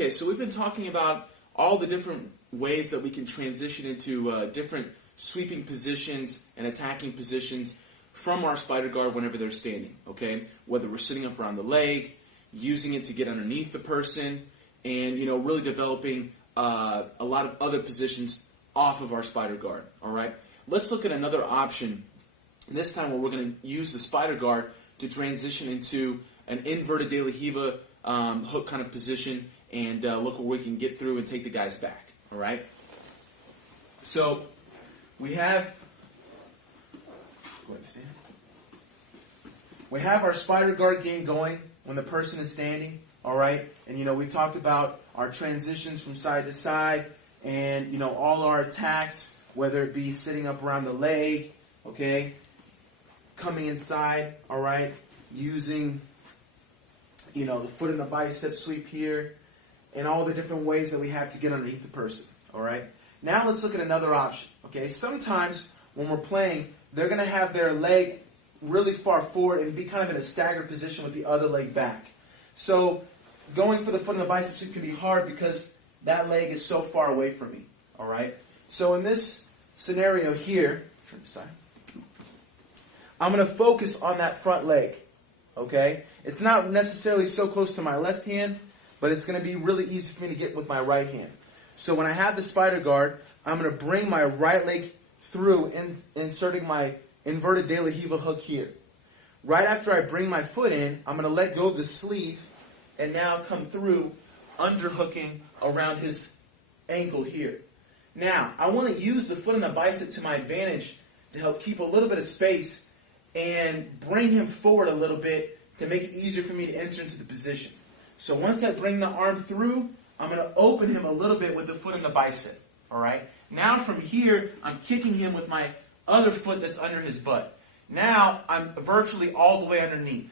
Okay, so we've been talking about all the different ways that we can transition into different sweeping positions and attacking positions from our spider guard whenever they're standing, okay? Whether we're sitting up around the leg, using it to get underneath the person, and, really developing a lot of other positions off of our spider guard, all right? Let's look at another option, this time where we're going to use the spider guard to transition into an inverted De La Riva hook kind of position and look where we can get through and take the guys back, all right? So we have, go ahead and stand. We have our spider guard game going when the person is standing, all right? And, we talked about our transitions from side to side and, all our attacks, whether it be sitting up around the leg, okay, coming inside, all right, using, the foot in the bicep sweep here, and all the different ways that we have to get underneath the person, all right? Now let's look at another option, okay? Sometimes when we're playing, they're going to have their leg really far forward and be kind of in a staggered position with the other leg back. So going for the foot in the bicep sweep can be hard because that leg is so far away from me, all right? So in this scenario here, turn aside, I'm going to focus on that front leg, okay? It's not necessarily so close to my left hand, but it's going to be really easy for me to get with my right hand. So when I have the spider guard, I'm going to bring my right leg through, inserting my inverted De La Riva hook here. Right after I bring my foot in, I'm going to let go of the sleeve and now come through, underhooking around his ankle here. Now, I want to use the foot in the bicep to my advantage to help keep a little bit of space and bring him forward a little bit to make it easier for me to enter into the position. So once I bring the arm through, I'm going to open him a little bit with the foot in the bicep. All right? Now from here, I'm kicking him with my other foot that's under his butt. Now I'm virtually all the way underneath.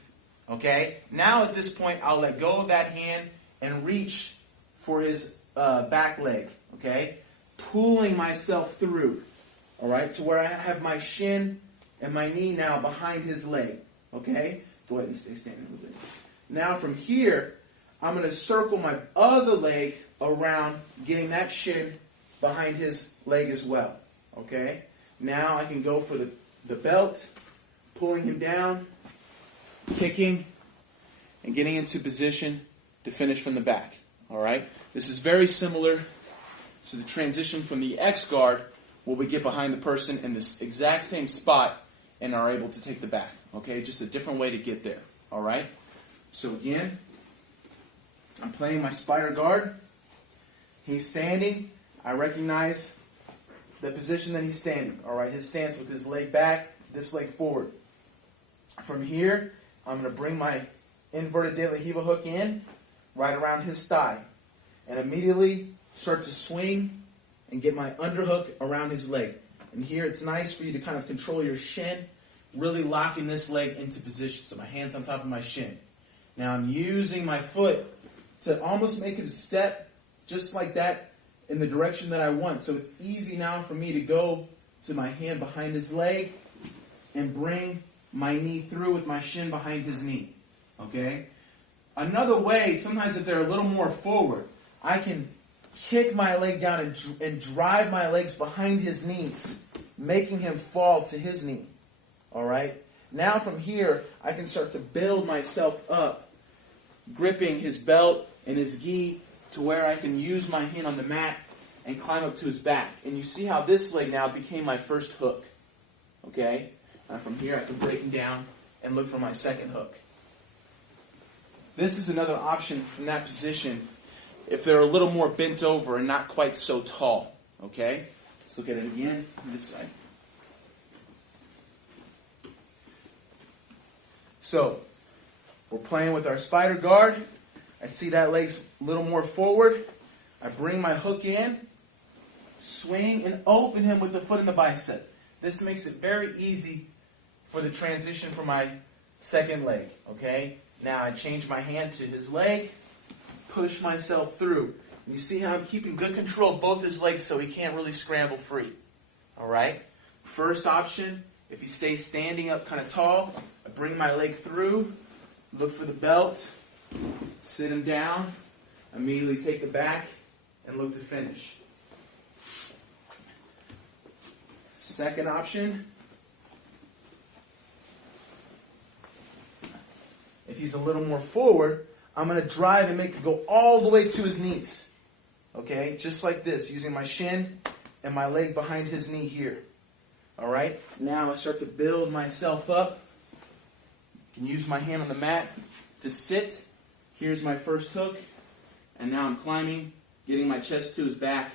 Okay? Now at this point, I'll let go of that hand and reach for his back leg. Okay? Pulling myself through. All right? To where I have my shin and my knee now behind his leg. Okay? Go ahead and stay standing a little bit. Now from here, I'm going to circle my other leg around, getting that shin behind his leg as well. Okay? Now I can go for the belt, pulling him down, kicking, and getting into position to finish from the back. All right? This is very similar to the transition from the X guard, where we get behind the person in this exact same spot and are able to take the back. Okay? Just a different way to get there. All right? So again, I'm playing my spider guard. He's standing. I recognize the position that he's standing. All right, his stance with his leg back, this leg forward. From here, I'm going to bring my inverted De La Riva hook in, right around his thigh, and immediately start to swing and get my underhook around his leg. And here it's nice for you to kind of control your shin, really locking this leg into position. So my hand's on top of my shin. Now I'm using my foot to almost make him step just like that in the direction that I want. So it's easy now for me to go to my hand behind his leg and bring my knee through with my shin behind his knee. Okay? Another way, sometimes if they're a little more forward, I can kick my leg down and drive my legs behind his knees, making him fall to his knee. All right? Now from here, I can start to build myself up, gripping his belt and his gi to where I can use my hand on the mat and climb up to his back. And you see how this leg now became my first hook. Okay? And from here I can break him down and look for my second hook. This is another option from that position if they're a little more bent over and not quite so tall. Okay? Let's look at it again on this side. So, we're playing with our spider guard. I see that leg's a little more forward. I bring my hook in, swing, and open him with the foot in the bicep. This makes it very easy for the transition for my second leg. Okay? Now I change my hand to his leg, push myself through. And you see how I'm keeping good control of both his legs so he can't really scramble free. All right? First option, if he stays standing up kind of tall, bring my leg through, look for the belt, sit him down, Immediately take the back and look to finish. Second option, if he's a little more forward, I'm going to drive and make it go all the way to his knees. Okay, just like this, using my shin and my leg behind his knee here. All right, now I start to build myself up. I can use my hand on the mat to sit. Here's my first hook, and now I'm climbing, getting my chest to his back,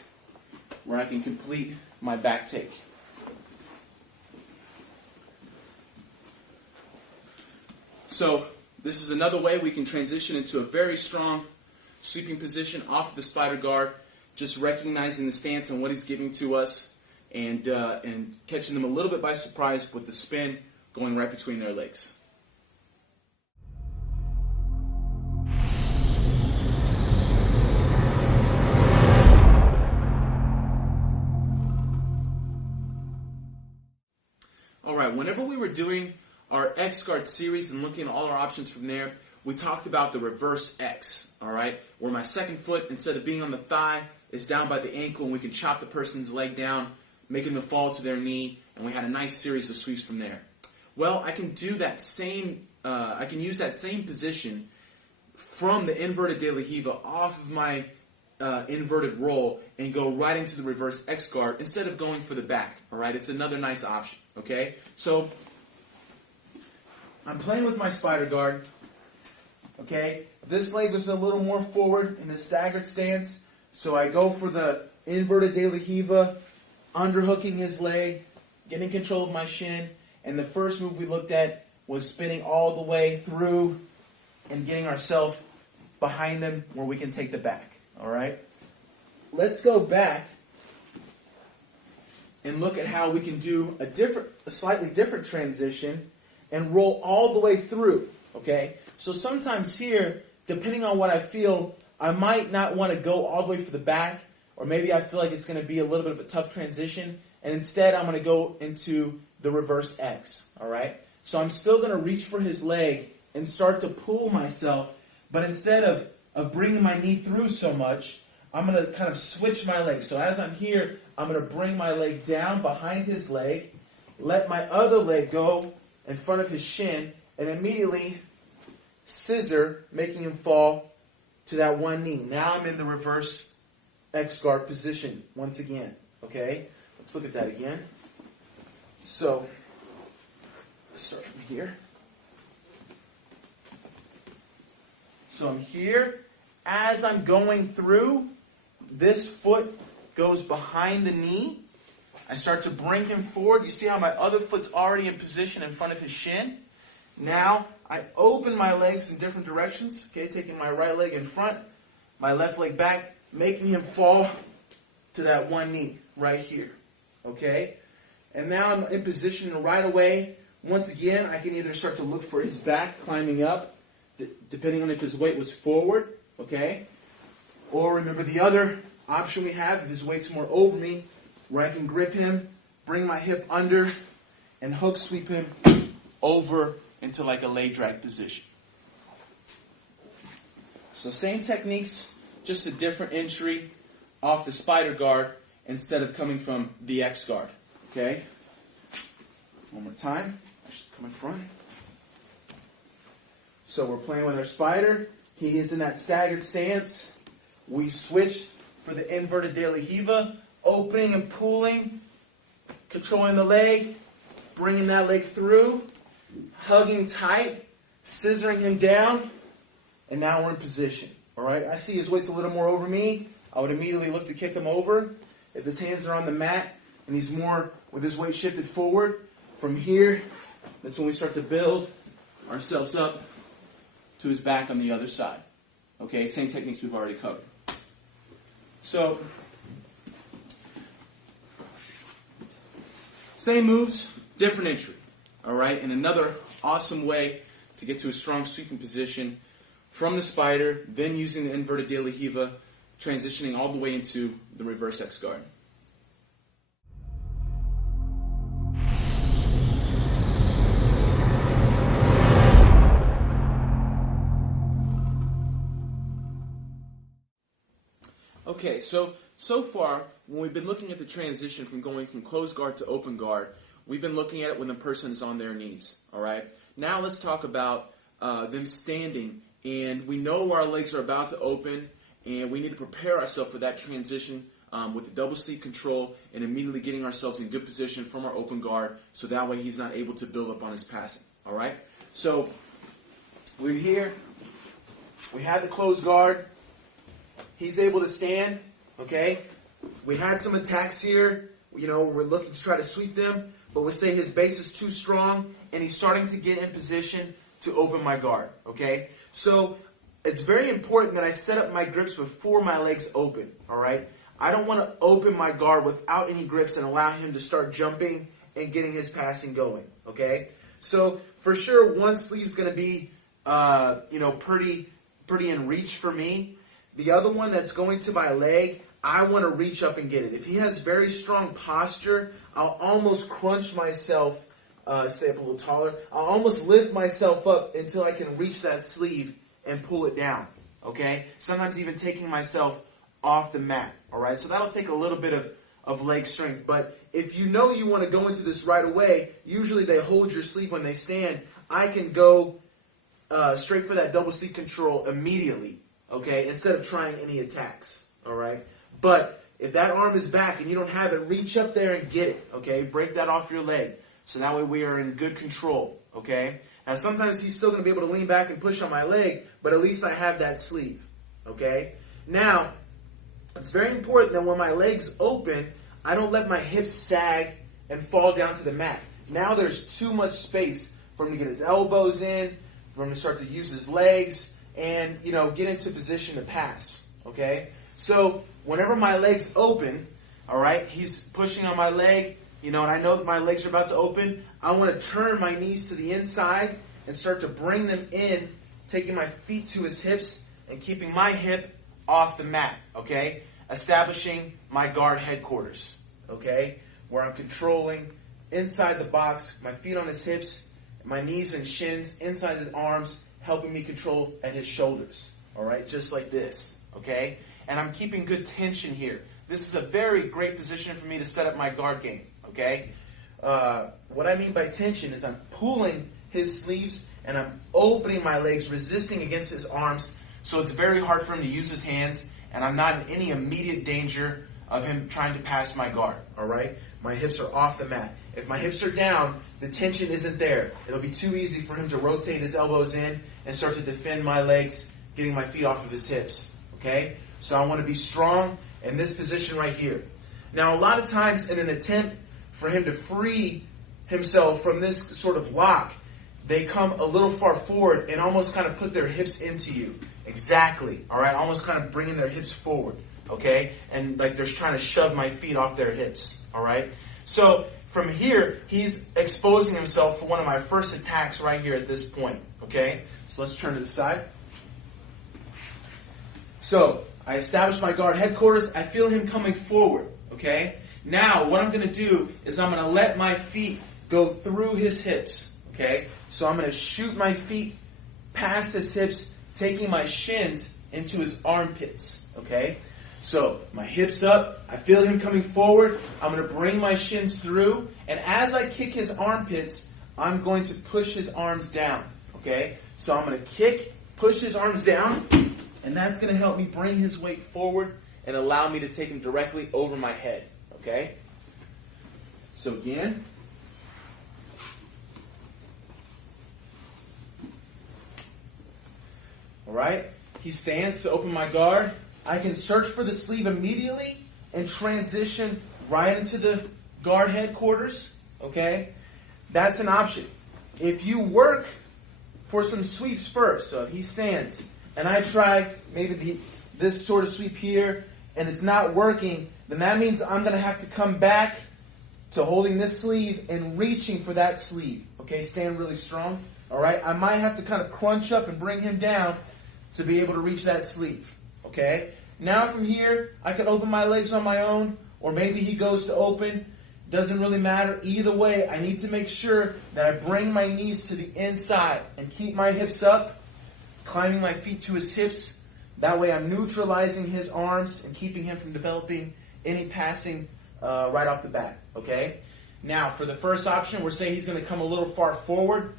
where I can complete my back take. So this is another way we can transition into a very strong sweeping position off the spider guard, just recognizing the stance and what he's giving to us, and catching them a little bit by surprise with the spin going right between their legs. All right, whenever we were doing our X guard series and looking at all our options from there, we talked about the reverse X, all right, where my second foot, instead of being on the thigh, is down by the ankle, and we can chop the person's leg down, making them fall to their knee, and we had a nice series of sweeps from there. Well, I can do that same, I can use that same position from the inverted De La Riva off of my inverted roll and go right into the reverse X guard instead of going for the back, all right? It's another nice option, okay? So I'm playing with my spider guard, okay? This leg is a little more forward in the staggered stance, so I go for the inverted De La Riva, underhooking his leg, getting control of my shin, and the first move we looked at was spinning all the way through and getting ourselves behind them where we can take the back, all right? Let's go back and look at how we can do a slightly different transition and roll all the way through, okay? So sometimes here, depending on what I feel, I might not want to go all the way for the back, or maybe I feel like it's going to be a little bit of a tough transition, and instead I'm going to go into the reverse X, all right? So I'm still going to reach for his leg and start to pull myself, but instead of bringing my knee through so much, I'm going to kind of switch my leg. So as I'm here, I'm going to bring my leg down behind his leg, let my other leg go in front of his shin, and immediately scissor, making him fall to that one knee. Now I'm in the reverse X guard position once again, okay? Let's look at that again. So, let's start from here. So I'm here. As I'm going through, this foot goes behind the knee. I start to bring him forward. You see how my other foot's already in position in front of his shin? Now, I open my legs in different directions, okay, taking my right leg in front, my left leg back, making him fall to that one knee right here, okay? And now I'm in position right away. Once again, I can either start to look for his back climbing up, depending on if his weight was forward, okay? Or remember the other option we have, if his weight's more over me, where I can grip him, bring my hip under, and hook sweep him over into like a leg drag position. So same techniques, just a different entry off the spider guard instead of coming from the X guard. Okay? One more time. I should come in front. So we're playing with our spider. He is in that staggered stance. We switch for the inverted De La Riva, opening and pulling, controlling the leg, bringing that leg through, hugging tight, scissoring him down, and now we're in position. All right? I see his weight's a little more over me. I would immediately look to kick him over. If his hands are on the mat and he's more with his weight shifted forward, from here, that's when we start to build ourselves up to his back on the other side. Okay? Same techniques we've already covered. So, same moves, different entry. All right? And another awesome way to get to a strong sweeping position from the spider, then using the inverted De La Riva, transitioning all the way into the reverse X guard. Okay, so far, when we've been looking at the transition from going from closed guard to open guard, we've been looking at it when the person is on their knees, all right? Now let's talk about them standing, and we know our legs are about to open, and we need to prepare ourselves for that transition with the double sleeve control and immediately getting ourselves in good position from our open guard so that way he's not able to build up on his passing, all right? So we're here. We had the closed guard. He's able to stand, okay? We had some attacks here. You know, we're looking to try to sweep them, but we say his base is too strong, and he's starting to get in position to open my guard, okay? So it's very important that I set up my grips before my legs open, all right? I don't want to open my guard without any grips and allow him to start jumping and getting his passing going, okay? So for sure, one sleeve's going to be, pretty in reach for me. The other one that's going to my leg, I want to reach up and get it. If he has very strong posture, I'll almost crunch myself, stay up a little taller. I'll almost lift myself up until I can reach that sleeve and pull it down, okay? Sometimes even taking myself off the mat, all right? So that'll take a little bit of leg strength. But if you know you want to go into this right away, usually they hold your sleeve when they stand. I can go straight for that double sleeve control immediately, okay, instead of trying any attacks, all right? But if that arm is back and you don't have it, reach up there and get it, okay? Break that off your leg. So that way we are in good control, okay? Now sometimes he's still going to be able to lean back and push on my leg, but at least I have that sleeve, okay? Now, it's very important that when my legs open, I don't let my hips sag and fall down to the mat. Now there's too much space for him to get his elbows in, for him to start to use his legs, and, get into position to pass, okay? So whenever my legs open, all right, he's pushing on my leg, and I know that my legs are about to open, I want to turn my knees to the inside and start to bring them in, taking my feet to his hips and keeping my hip off the mat, okay? Establishing my guard headquarters, okay? Where I'm controlling inside the box, my feet on his hips, my knees and shins, inside his arms, helping me control at his shoulders, all right? Just like this, okay? And I'm keeping good tension here. This is a very great position for me to set up my guard game, okay? What I mean by tension is I'm pulling his sleeves and I'm opening my legs, resisting against his arms, so it's very hard for him to use his hands, and I'm not in any immediate danger of him trying to pass my guard, all right? My hips are off the mat. If my hips are down, the tension isn't there. It'll be too easy for him to rotate his elbows in and start to defend my legs, getting my feet off of his hips, okay? So I want to be strong in this position right here. Now, a lot of times in an attempt for him to free himself from this sort of lock, they come a little far forward and almost kind of put their hips into you. Exactly, all right? Almost kind of bringing their hips forward, okay? And like they're trying to shove my feet off their hips, all right? So from here, he's exposing himself for one of my first attacks right here at this point, okay? So let's turn to the side. So I established my guard headquarters. I feel him coming forward, okay? Now what I'm going to do is I'm going to let my feet go through his hips, okay? So I'm going to shoot my feet past his hips, taking my shins into his armpits, okay? So my hips up, I feel him coming forward, I'm going to bring my shins through, and as I kick his armpits, I'm going to push his arms down, okay? So I'm going to kick, push his arms down, and that's going to help me bring his weight forward and allow me to take him directly over my head, okay? So again, all right, he stands to open my guard. I can search for the sleeve immediately and transition right into the guard headquarters, okay? That's an option. If you work for some sweeps first, so if he stands and I try maybe this sort of sweep here and it's not working, then that means I'm going to have to come back to holding this sleeve and reaching for that sleeve, okay? Stand really strong, all right? I might have to kind of crunch up and bring him down to be able to reach that sleeve. Okay? Now from here, I can open my legs on my own, or maybe he goes to open. Doesn't really matter. Either way, I need to make sure that I bring my knees to the inside and keep my hips up, climbing my feet to his hips, That way I'm neutralizing his arms and keeping him from developing any passing right off the bat, okay? Now, for the first option, we're saying he's going to come a little far forward.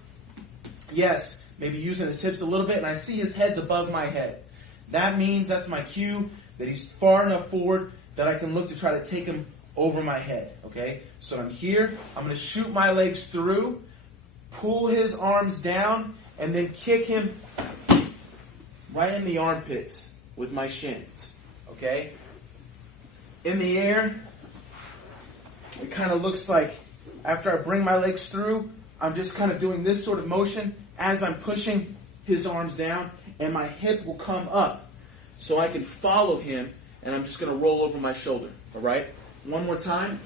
Yes, maybe using his hips a little bit, and I see his head's above my head. That means that's my cue that he's far enough forward that I can look to try to take him over my head, okay? So I'm here, I'm going to shoot my legs through, pull his arms down, and then kick him right in the armpits with my shins, okay? In the air, it kind of looks like after I bring my legs through, I'm just kind of doing this sort of motion as I'm pushing his arms down, and my hip will come up so I can follow him, and I'm just going to roll over my shoulder, all right? One more time.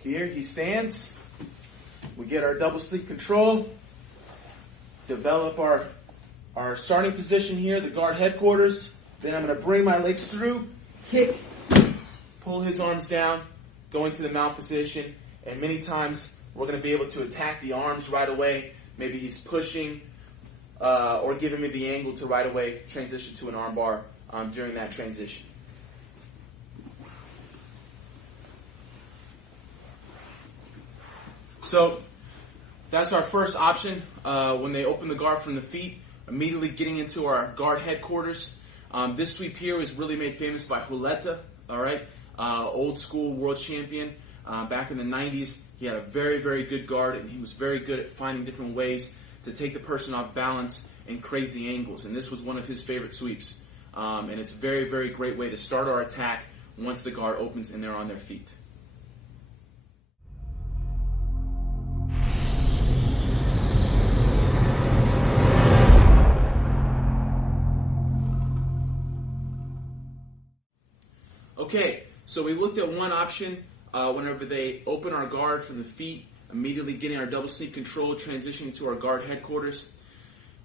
Here, he stands. We get our double sleep control. Develop our starting position here, the guard headquarters. Then I'm going to bring my legs through, kick, pull his arms down, go into the mount position, and many times we're going to be able to attack the arms right away. Maybe he's pushing or giving me the angle to right away transition to an arm bar during that transition. So that's our first option when they open the guard from the feet, immediately getting into our guard headquarters. This sweep here was really made famous by Huleta, all right, old school world champion. Back in the 90s, he had a very, very good guard, and he was very good at finding different ways to take the person off balance in crazy angles. And this was one of his favorite sweeps. And it's a very, very great way to start our attack once the guard opens and they're on their feet. Okay, so we looked at one option whenever they open our guard from the feet, immediately getting our double sleep control, transitioning to our guard headquarters.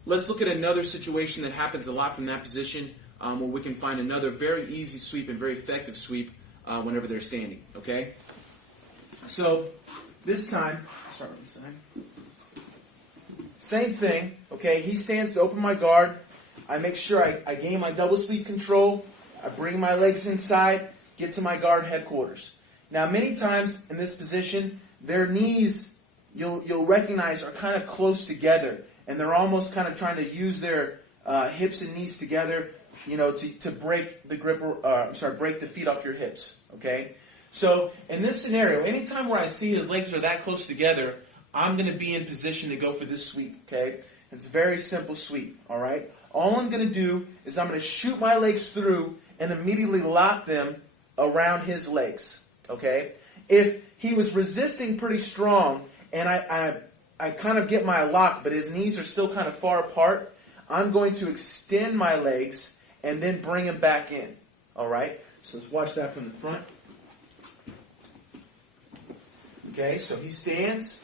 Let's look at another situation that happens a lot from that position where we can find another very easy sweep and very effective sweep whenever they're standing, okay? So this time, start on this side. Same thing, okay? He stands to open my guard. I make sure I gain my double sleep control. I bring my legs inside, get to my guard headquarters. Now, many times in this position, their knees, you'll recognize, are kind of close together, and they're almost kind of trying to use their hips and knees together, to break the grip, break the feet off your hips. Okay. So in this scenario, anytime where I see his legs are that close together, I'm going to be in position to go for this sweep. Okay. It's a very simple sweep. All right. All I'm going to do is I'm going to shoot my legs through and immediately lock them around his legs, okay? If he was resisting pretty strong and I kind of get my lock, but his knees are still kind of far apart, I'm going to extend my legs and then bring him back in, all right? So let's watch that from the front. Okay, so he stands.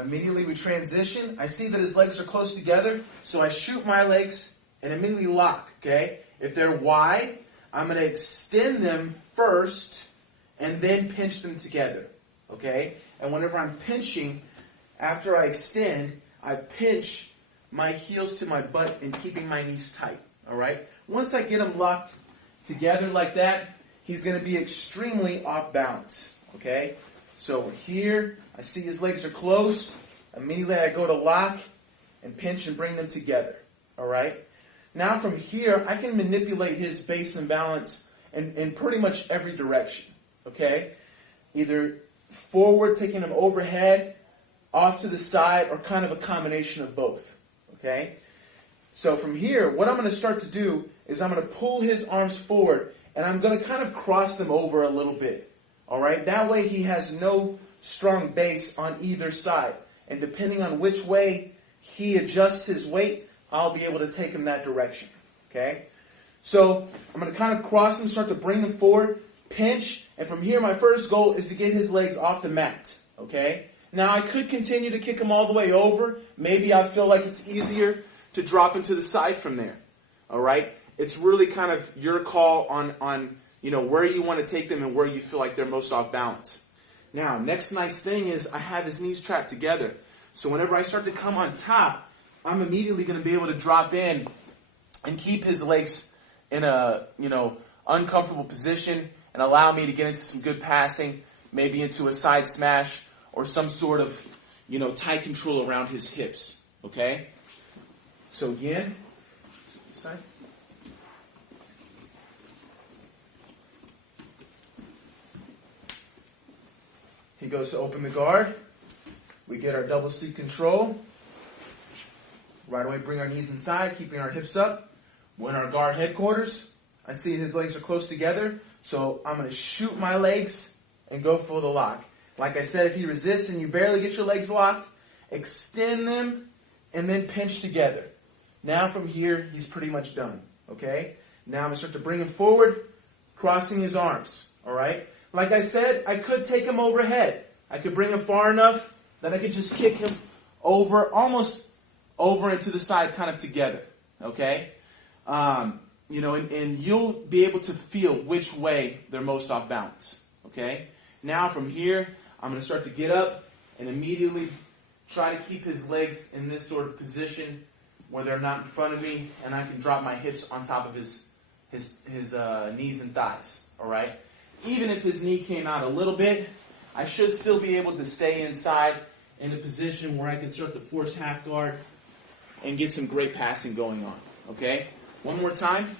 Immediately we transition. I see that his legs are close together, so I shoot my legs and immediately lock, okay? If they're wide, I'm going to extend them first and then pinch them together, okay? And whenever I'm pinching, after I extend, I pinch my heels to my butt and keeping my knees tight, all right? Once I get him locked together like that, he's going to be extremely off balance, okay? So here, I see his legs are closed. Immediately I go to lock and pinch and bring them together, all right? Now from here, I can manipulate his base and balance in pretty much every direction, okay? Either forward, taking him overhead, off to the side, or kind of a combination of both, okay? So from here, what I'm going to start to do is I'm going to pull his arms forward, and I'm going to kind of cross them over a little bit, all right? That way he has no strong base on either side. And depending on which way he adjusts his weight, I'll be able to take him that direction, okay? So I'm going to kind of cross him, start to bring him forward, pinch, and from here my first goal is to get his legs off the mat, okay? Now I could continue to kick him all the way over. Maybe I feel like it's easier to drop him to the side from there, all right? It's really kind of your call on where you want to take them and where you feel like they're most off balance. Now, next nice thing is I have his knees trapped together. So whenever I start to come on top, I'm immediately going to be able to drop in and keep his legs in a, uncomfortable position and allow me to get into some good passing, maybe into a side smash or some sort of, tight control around his hips. Okay? So again, side. He goes to open the guard. We get our double sleeve control. Right away, bring our knees inside, keeping our hips up. We're in our guard headquarters. I see his legs are close together, so I'm going to shoot my legs and go for the lock. Like I said, if he resists and you barely get your legs locked, extend them and then pinch together. Now from here, he's pretty much done. Okay? Now I'm going to start to bring him forward, crossing his arms. All right? Like I said, I could take him overhead. I could bring him far enough that I could just kick him over, almost over and to the side, kind of together. Okay? And you'll be able to feel which way they're most off balance. Okay? Now from here, I'm going to start to get up and immediately try to keep his legs in this sort of position where they're not in front of me, and I can drop my hips on top of his knees and thighs. All right? Even if his knee came out a little bit, I should still be able to stay inside in a position where I can start the forced half guard and get some great passing going on. Okay? One more time.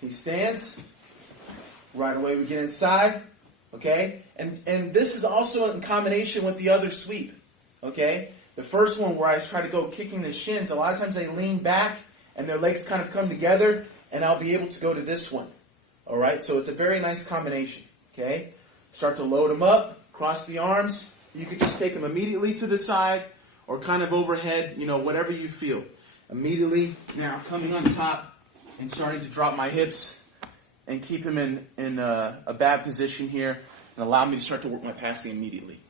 He stands. Right away we get inside. Okay? And this is also in combination with the other sweep. Okay? The first one where I try to go kicking the shins, a lot of times they lean back and their legs kind of come together, and I'll be able to go to this one. All right? So it's a very nice combination. Okay? Start to load them up, cross the arms. You could just take them immediately to the side or kind of overhead, whatever you feel. Immediately, now coming on top and starting to drop my hips and keep him in a bad position here and allow me to start to work my passing immediately.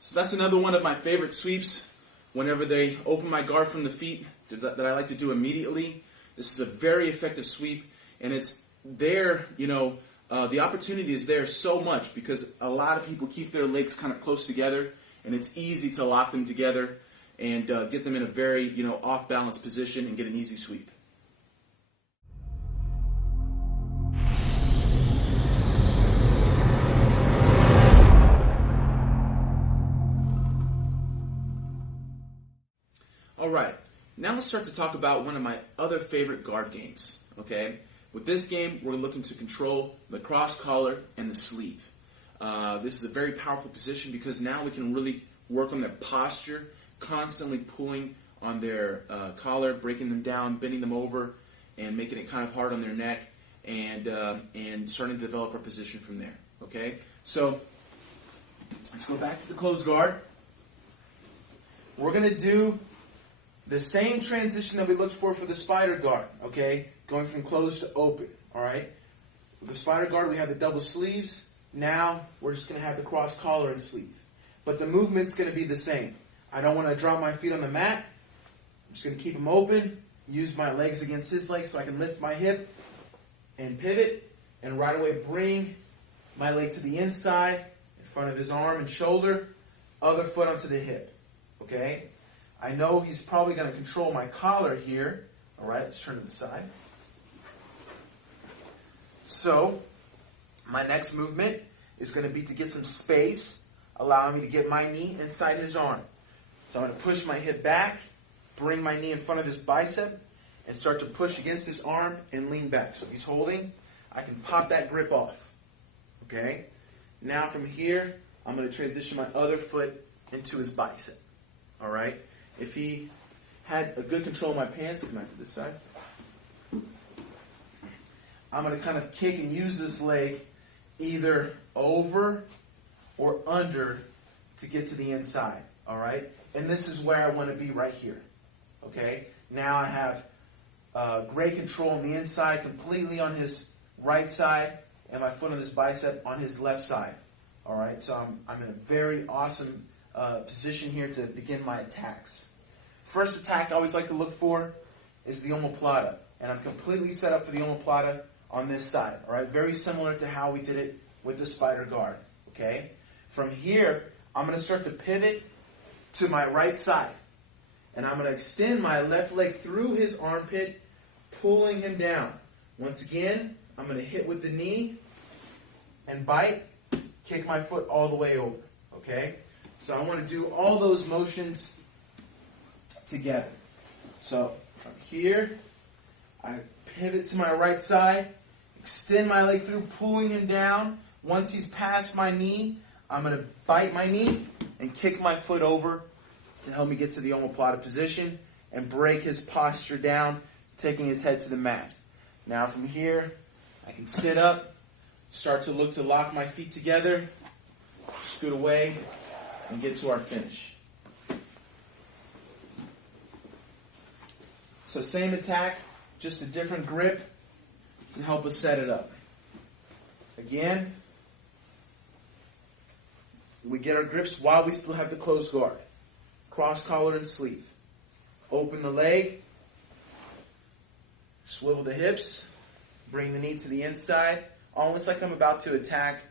So that's another one of my favorite sweeps whenever they open my guard from the feet that I like to do immediately. This is a very effective sweep, and it's there, the opportunity is there so much because a lot of people keep their legs kind of close together, and it's easy to lock them together and get them in a very, off-balance position and get an easy sweep. All right, now let's start to talk about one of my other favorite guard games, okay? With this game, we're looking to control the cross collar and the sleeve. This is a very powerful position because now we can really work on their posture, constantly pulling on their collar, breaking them down, bending them over, and making it kind of hard on their neck, and starting to develop our position from there. Okay? So, let's go back to the closed guard. We're going to do the same transition that we looked for the spider guard, okay? Going from closed to open, all right? With the spider guard, we have the double sleeves. Now, we're just going to have the cross collar and sleeve. But the movement's going to be the same. I don't want to drop my feet on the mat. I'm just going to keep them open, use my legs against his legs so I can lift my hip and pivot, and right away bring my leg to the inside, in front of his arm and shoulder, other foot onto the hip, okay? I know he's probably going to control my collar here. All right, let's turn to the side. So, my next movement is going to be to get some space, allowing me to get my knee inside his arm. So I'm going to push my hip back, bring my knee in front of his bicep, and start to push against his arm and lean back. So if he's holding, I can pop that grip off. Okay? Now from here, I'm going to transition my other foot into his bicep. All right? If he had a good control of my pants, come back to this side. I'm going to kind of kick and use this leg either over or under to get to the inside. All right? And this is where I want to be right here. Okay? Now I have great control on the inside, completely on his right side, and my foot on his bicep on his left side. All right? So I'm in a very awesome position here to begin my attacks. First attack I always like to look for is the omoplata. and I'm completely set up for the omoplata on this side. All right, very similar to how we did it with the spider guard. Okay, from here, I'm going to start to pivot to my right side, and I'm going to extend my left leg through his armpit, pulling him down. Once again, I'm going to hit with the knee and bite, kick my foot all the way over. Okay, so I want to do all those motions together. So from here, I pivot to my right side, extend my leg through, pulling him down. Once he's past my knee, I'm going to bite my knee and kick my foot over to help me get to the omoplata position and break his posture down, taking his head to the mat. Now from here, I can sit up, start to look to lock my feet together, scoot away, and get to our finish. So same attack, just a different grip to help us set it up. Again, we get our grips while we still have the closed guard. Cross collar and sleeve. Open the leg, swivel the hips, bring the knee to the inside, almost like I'm about to attack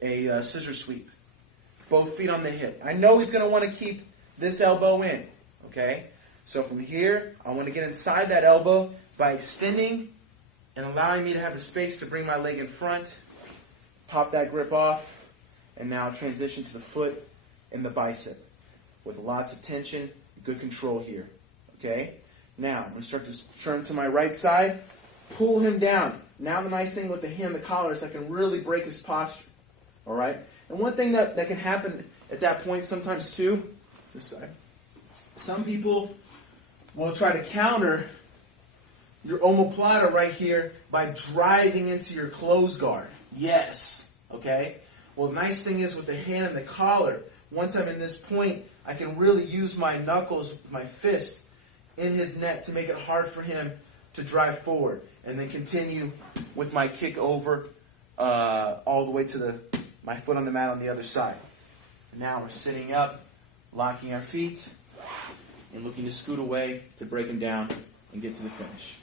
a scissor sweep. Both feet on the hip. I know he's going to want to keep this elbow in, okay? So from here, I want to get inside that elbow by extending and allowing me to have the space to bring my leg in front, pop that grip off, and now transition to the foot and the bicep with lots of tension, good control here, okay? Now, I'm going to start to turn to my right side, pull him down. Now the nice thing with the hand, the collar, is I can really break his posture, all right? And one thing that can happen at that point sometimes too, this side, some people will try to counter your omoplata right here by driving into your closed guard. Yes, okay? Well, the nice thing is with the hand and the collar, once I'm in this point, I can really use my knuckles, my fist, in his neck to make it hard for him to drive forward. And then continue with my kick over all the way to my foot on the mat on the other side. And now we're sitting up, locking our feet, and looking to scoot away to break him down and get to the finish.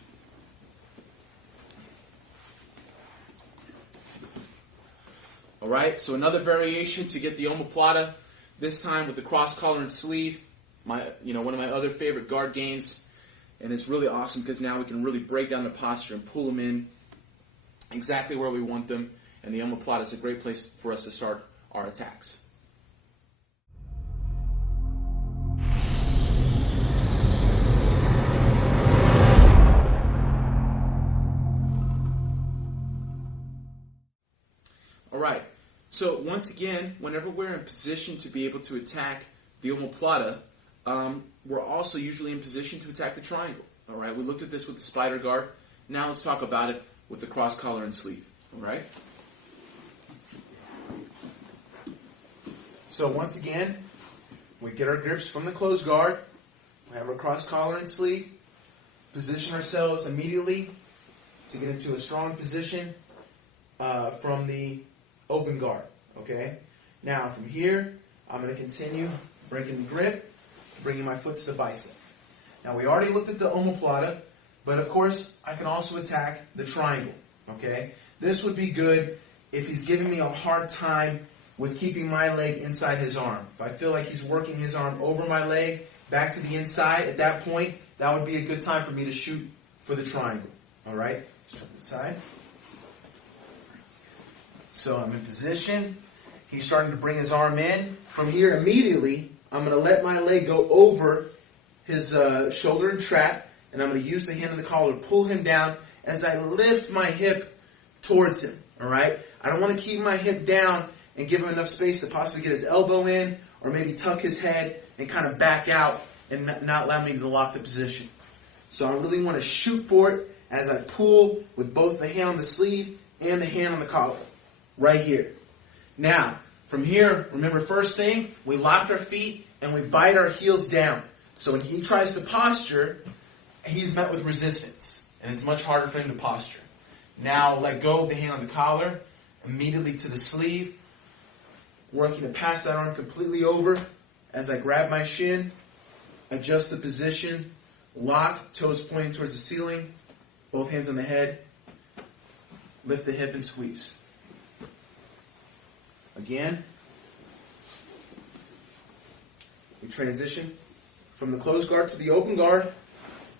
All right, so another variation to get the omoplata, this time with the cross collar and sleeve. One of my other favorite guard games, and it's really awesome because now we can really break down the posture and pull them in exactly where we want them, and the omoplata is a great place for us to start our attacks. All right, so once again, whenever we're in position to be able to attack the omoplata, we're also usually in position to attack the triangle. All right, we looked at this with the spider guard. Now let's talk about it with the cross collar and sleeve. All right. So once again, we get our grips from the closed guard. We have our cross collar and sleeve. Position ourselves immediately to get into a strong position from the open guard. Okay. Now from here, I'm going to continue breaking the grip, bringing my foot to the bicep. Now we already looked at the omoplata, but of course I can also attack the triangle. Okay, this would be good if he's giving me a hard time with keeping my leg inside his arm. If I feel like he's working his arm over my leg, back to the inside, at that point, that would be a good time for me to shoot for the triangle. All right, let's turn to the side. So I'm in position. He's starting to bring his arm in. From here, immediately, I'm going to let my leg go over his shoulder and trap, and I'm going to use the hand of the collar to pull him down as I lift my hip towards him. All right? I don't want to keep my hip down and give him enough space to possibly get his elbow in, or maybe tuck his head and kind of back out and not allow me to lock the position. So I really want to shoot for it as I pull with both the hand on the sleeve and the hand on the collar. Right here. Now, from here, remember first thing, we lock our feet and we bite our heels down. So when he tries to posture, he's met with resistance. And it's much harder for him to posture. Now let go of the hand on the collar, immediately to the sleeve, working to pass that arm completely over as I grab my shin, adjust the position, lock, toes pointing towards the ceiling, Both hands on the head. Lift the hip and squeeze. Again. We transition from the closed guard to the open guard.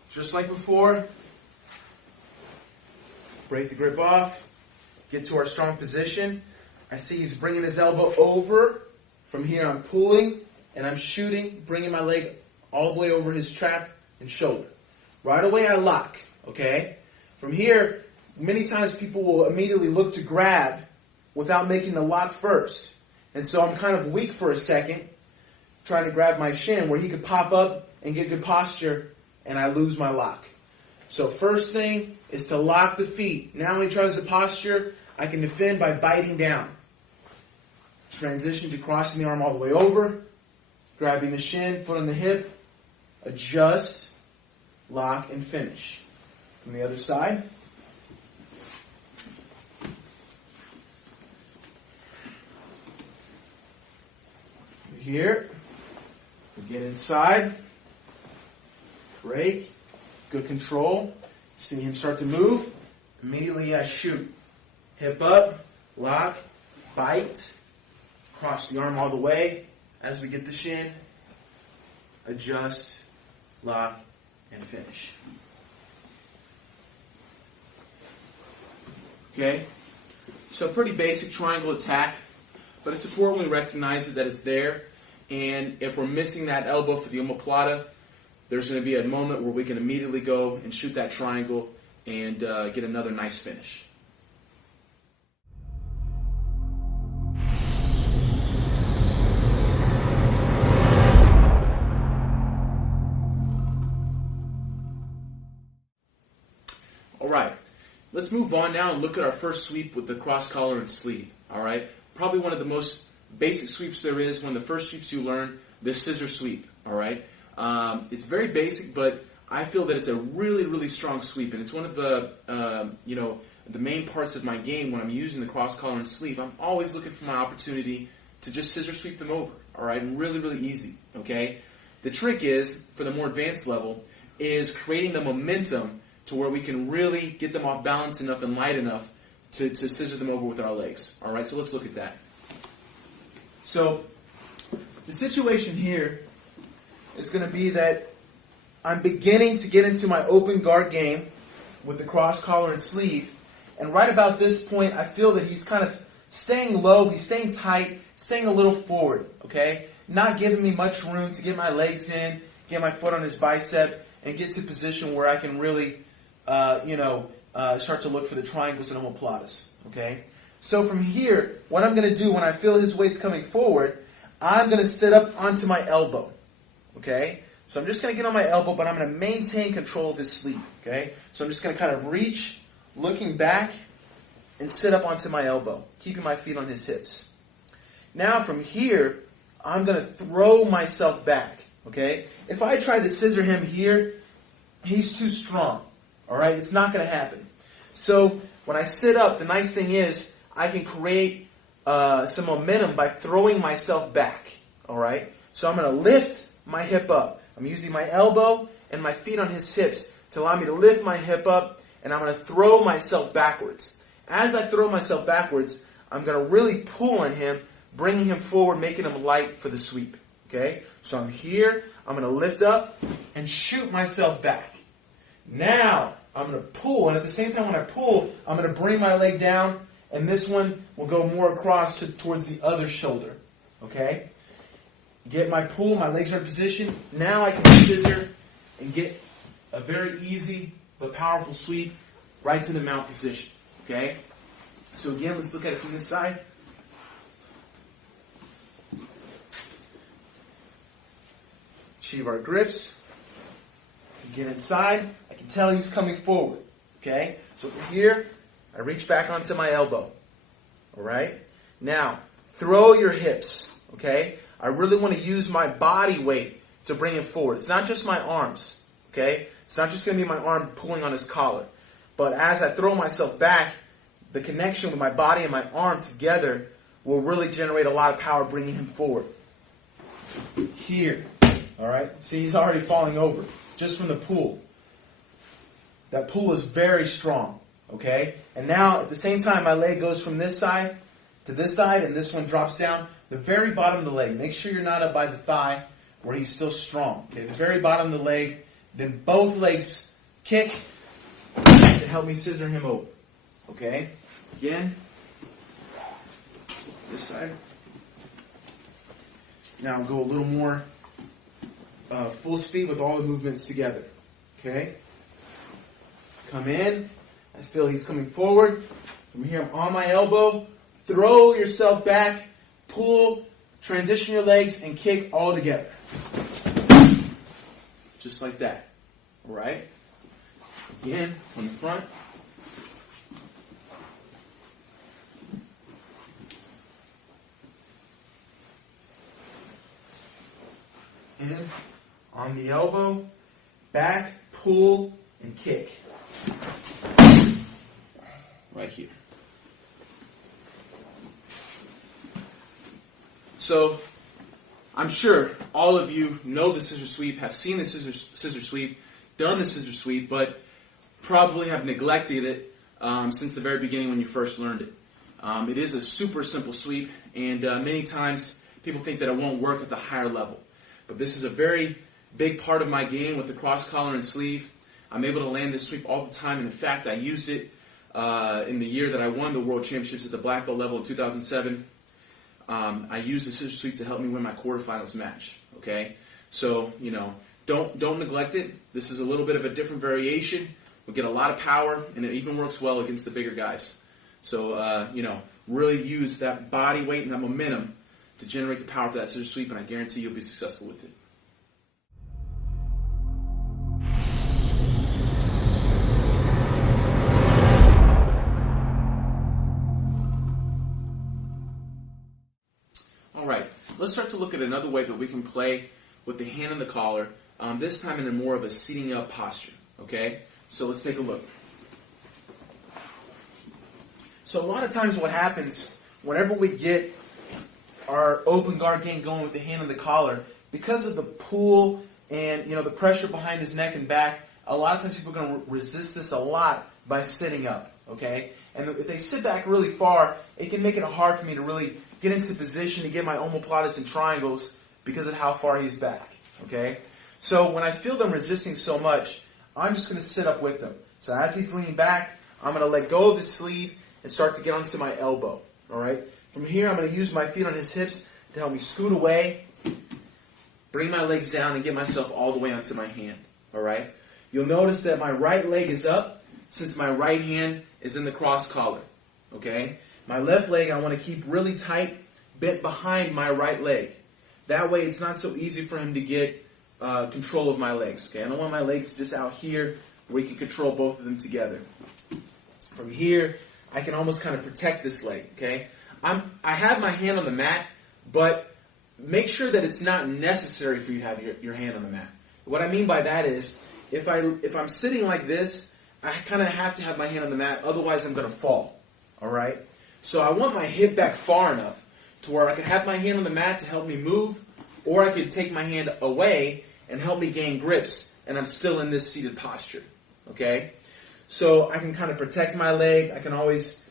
Just like before. Break the grip off. Get to our strong position. I see he's bringing his elbow over. From here I'm pulling and I'm shooting, bringing my leg all the way over his trap and shoulder. Right away I lock, okay? From here, many times people will immediately look to grab without making the lock first. And so I'm kind of weak for a second, trying to grab my shin where he could pop up and get good posture, and I lose my lock. So first thing is to lock the feet. Now when he tries the posture, I can defend by biting down. Transition to crossing the arm all the way over, grabbing the shin, foot on the hip, adjust, lock, and finish. From the other side. Here, we get inside, break, good control. See him start to move. Immediately I shoot. Hip up, lock, bite, cross the arm all the way. As we get the shin, adjust, lock, and finish. Okay? So pretty basic triangle attack, but it's important we recognize that it's there. And if we're missing that elbow for the omoplata, there's going to be a moment where we can immediately go and shoot that triangle and get another nice finish. All right, let's move on now and look at our first sweep with the cross collar and sleeve. All right, probably one of the most basic sweeps there is, one of the first sweeps you learn, the scissor sweep. All right, it's very basic, but I feel that it's a really, really strong sweep, and it's one of the the main parts of my game when I'm using the cross collar and sleeve. I'm always looking for my opportunity to just scissor sweep them over. All right, and really, really easy. Okay, the trick is for the more advanced level is creating the momentum to where we can really get them off balance enough and light enough to scissor them over with our legs. All right, so let's look at that. So the situation here is going to be that I'm beginning to get into my open guard game with the cross collar and sleeve. And right about this point, I feel that he's kind of staying low, he's staying tight, staying a little forward, okay? Not giving me much room to get my legs in, get my foot on his bicep, and get to a position where I can really, start to look for the triangles and omoplatas, okay? So from here, what I'm going to do when I feel his weight's coming forward, I'm going to sit up onto my elbow, okay? So I'm just going to get on my elbow, but I'm going to maintain control of his sleeve, okay? So I'm just going to kind of reach, looking back, and sit up onto my elbow, keeping my feet on his hips. Now from here, I'm going to throw myself back, okay? If I try to scissor him here, he's too strong, all right? It's not going to happen. So when I sit up, the nice thing is I can create some momentum by throwing myself back, all right? So I'm going to lift my hip up. I'm using my elbow and my feet on his hips to allow me to lift my hip up, and I'm going to throw myself backwards. As I throw myself backwards, I'm going to really pull on him, bringing him forward, making him light for the sweep. Okay? So I'm here, I'm going to lift up and shoot myself back. Now, I'm going to pull, and at the same time when I pull, I'm going to bring my leg down, and this one will go more across towards the other shoulder. Okay? Get my pull, my legs are in position. Now I can scissor and get a very easy but powerful sweep right to the mount position. Okay? So again, let's look at it from this side. Achieve our grips. Get inside. I can tell he's coming forward. Okay? So from here, I reach back onto my elbow. Alright? Now, throw your hips. Okay? I really want to use my body weight to bring him forward. It's not just my arms. Okay? It's not just going to be my arm pulling on his collar. But as I throw myself back, the connection with my body and my arm together will really generate a lot of power bringing him forward. Here. Alright? See, he's already falling over just from the pull. That pull is very strong, okay? And now, at the same time, my leg goes from this side to this side, and this one drops down. The very bottom of the leg, make sure you're not up by the thigh where he's still strong. Okay, the very bottom of the leg, then both legs kick to help me scissor him over. Okay, again, this side. Now I'll go a little more full speed with all the movements together. Okay, come in. I feel he's coming forward. From here, I'm on my elbow. Throw yourself back, pull, transition your legs, and kick all together. Just like that. All right? Again, from the front. In, on the elbow, back, pull, and kick. Right here. So, I'm sure all of you know the scissor sweep, have seen the scissor sweep, done the scissor sweep, but probably have neglected it since the very beginning when you first learned it. It is a super simple sweep, and many times people think that it won't work at the higher level. But this is a very big part of my game with the cross collar and sleeve. I'm able to land this sweep all the time, and in fact, I used it in the year that I won the World Championships at the black belt level in 2007. I used the scissor sweep to help me win my quarterfinals match. Okay, so don't neglect it. This is a little bit of a different variation. We get a lot of power, and it even works well against the bigger guys. So really use that body weight and that momentum to generate the power for that scissor sweep, and I guarantee you'll be successful with it. Alright, let's start to look at another way that we can play with the hand on the collar, this time in a more of a seating up posture. Okay, so let's take a look. So a lot of times what happens, whenever we get our open guard game going with the hand on the collar, because of the pull and the pressure behind his neck and back, a lot of times people are going to resist this a lot by sitting up. Okay, and if they sit back really far, it can make it hard for me to really get into position to get my omoplatas and triangles because of how far he's back. Okay, so when I feel them resisting so much, I'm just going to sit up with them. So as he's leaning back, I'm going to let go of the sleeve and start to get onto my elbow. All right. From here, I'm going to use my feet on his hips to help me scoot away, bring my legs down, and get myself all the way onto my hand. All right. You'll notice that my right leg is up since my right hand is in the cross collar. Okay. My left leg I want to keep really tight, bent behind my right leg. That way, it's not so easy for him to get control of my legs. Okay. I don't want my legs just out here where he can control both of them together. From here, I can almost kind of protect this leg. Okay. I have my hand on the mat, but make sure that it's not necessary for you to have your hand on the mat. What I mean by that is, if I'm sitting like this, I kind of have to have my hand on the mat, otherwise I'm going to fall. All right? So I want my hip back far enough to where I can have my hand on the mat to help me move, or I could take my hand away and help me gain grips, and I'm still in this seated posture. Okay? So I can kind of protect my leg. I can always,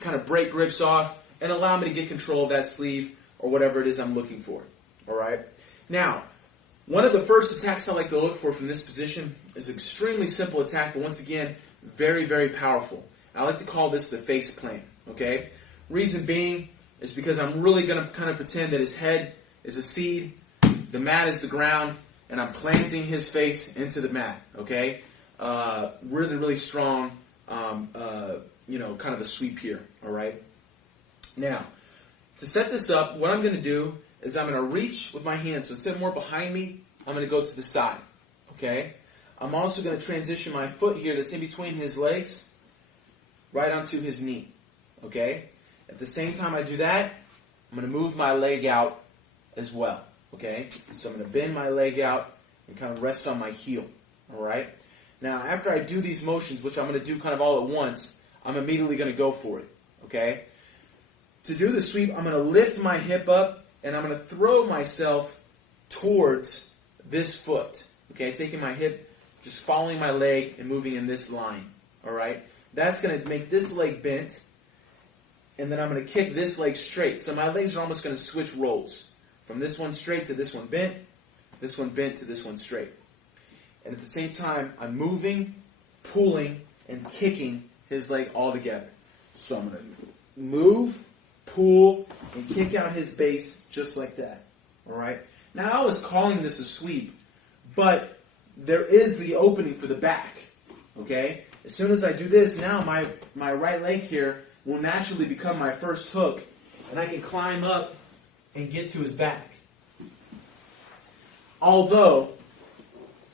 kind of break grips off and allow me to get control of that sleeve or whatever it is I'm looking for. All right? Now, one of the first attacks I like to look for from this position is an extremely simple attack, but once again, very, very powerful. I like to call this the face plant. Okay? Reason being is because I'm really going to kind of pretend that his head is a seed, the mat is the ground, and I'm planting his face into the mat. Okay? Really, really strong, kind of a sweep here. All right? Now, to set this up, what I'm going to do is I'm going to reach with my hands. So instead of more behind me, I'm going to go to the side. Okay? I'm also going to transition my foot here that's in between his legs right onto his knee. Okay? At the same time I do that, I'm going to move my leg out as well. Okay? So I'm going to bend my leg out and kind of rest on my heel. All right? Now, after I do these motions, which I'm going to do kind of all at once, I'm immediately going to go for it. Okay? To do the sweep, I'm going to lift my hip up and I'm going to throw myself towards this foot. Okay? Taking my hip just following my leg and moving in this line. All right? That's going to make this leg bent, and then I'm going to kick this leg straight. So my legs are almost going to switch roles. From this one straight to this one bent to this one straight. And at the same time, I'm moving, pulling, and kicking his leg all together. So I'm going to move, pull, and kick out his base just like that. All right? Now, I was calling this a sweep, but there is the opening for the back. Okay? As soon as I do this, now my right leg here will naturally become my first hook, and I can climb up and get to his back. Although,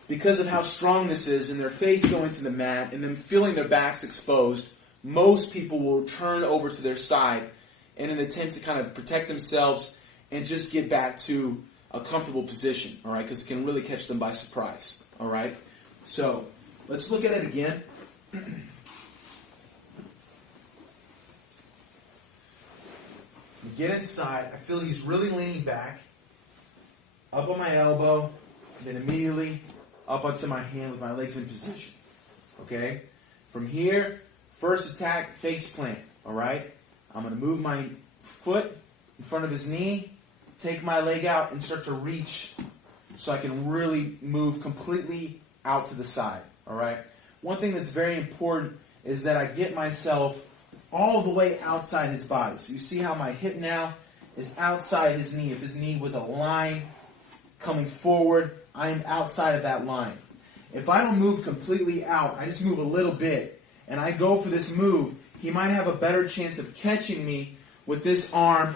because of how strong this is, and their face going to the mat, and them feeling their backs exposed, most people will turn over to their side in an attempt to kind of protect themselves and just get back to a comfortable position, all right? Because it can really catch them by surprise, all right? So, let's look at it again. Get inside. I feel he's really leaning back. Up on my elbow. Then immediately up onto my hand with my legs in position. Okay? From here, first attack, face plant. Alright? I'm going to move my foot in front of his knee. Take my leg out and start to reach so I can really move completely out to the side. Alright? One thing that's very important is that I get myself all the way outside his body. So you see how my hip now is outside his knee. If his knee was a line coming forward, I am outside of that line. If I don't move completely out, I just move a little bit, and I go for this move, he might have a better chance of catching me with this arm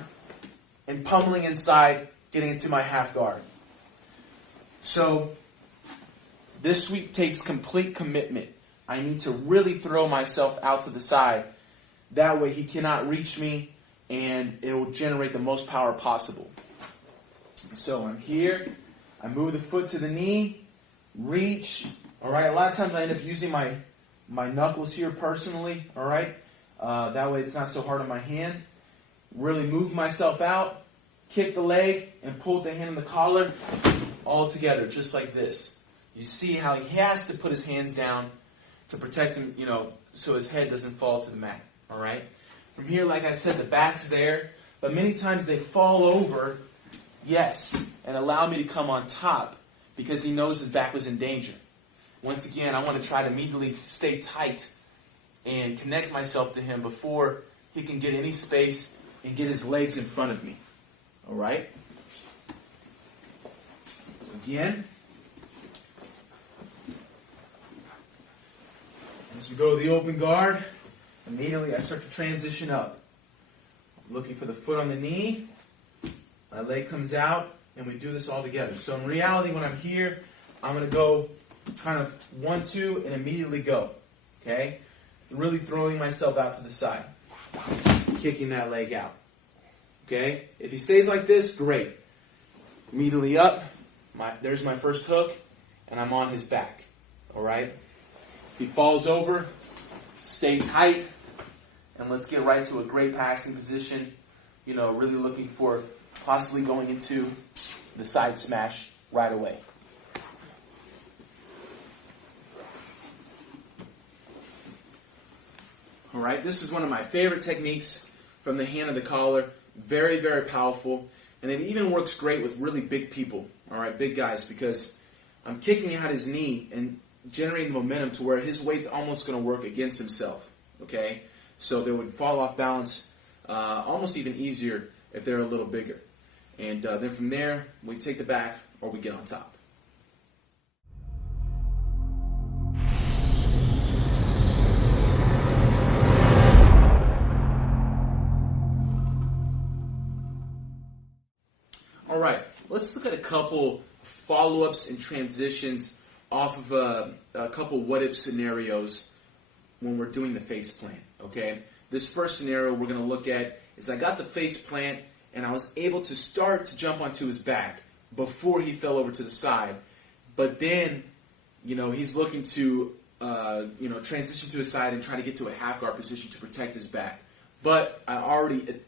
and pummeling inside, getting into my half guard. So, this sweep takes complete commitment. I need to really throw myself out to the side. That way he cannot reach me, and it will generate the most power possible. So I'm here. I move the foot to the knee. Reach. All right. A lot of times I end up using my knuckles here personally. All right. That way it's not so hard on my hand. Really move myself out. Kick the leg and pull the hand in the collar all together, just like this. You see how he has to put his hands down to protect him, so his head doesn't fall to the mat. All right? From here, like I said, the back's there, but many times they fall over, yes, and allow me to come on top because he knows his back was in danger. Once again, I want to try to immediately stay tight and connect myself to him before he can get any space and get his legs in front of me. All right? So again, as we go to the open guard, immediately I start to transition up. I'm looking for the foot on the knee. My leg comes out, and we do this all together. So in reality, when I'm here, I'm going to go kind of 1-2 and immediately go. Okay? Really throwing myself out to the side. Kicking that leg out. Okay? If he stays like this, great. Immediately up. There's my first hook, and I'm on his back. Alright? If he falls over, stay tight, and let's get right to a great passing position. Really looking for possibly going into the side smash right away. All right, this is one of my favorite techniques from the hand of the collar. Very, very powerful. And it even works great with really big people, all right, big guys, because I'm kicking out his knee and generating the momentum to where his weight's almost going to work against himself, okay? So they would fall off balance almost even easier if they're a little bigger. And then from there, we take the back or we get on top. All right, let's look at a couple follow-ups and transitions off of a couple what-if scenarios when we're doing the face plant, okay? This first scenario we're going to look at is I got the face plant and I was able to start to jump onto his back before he fell over to the side. But then, he's looking to, transition to his side and try to get to a half guard position to protect his back. But I already,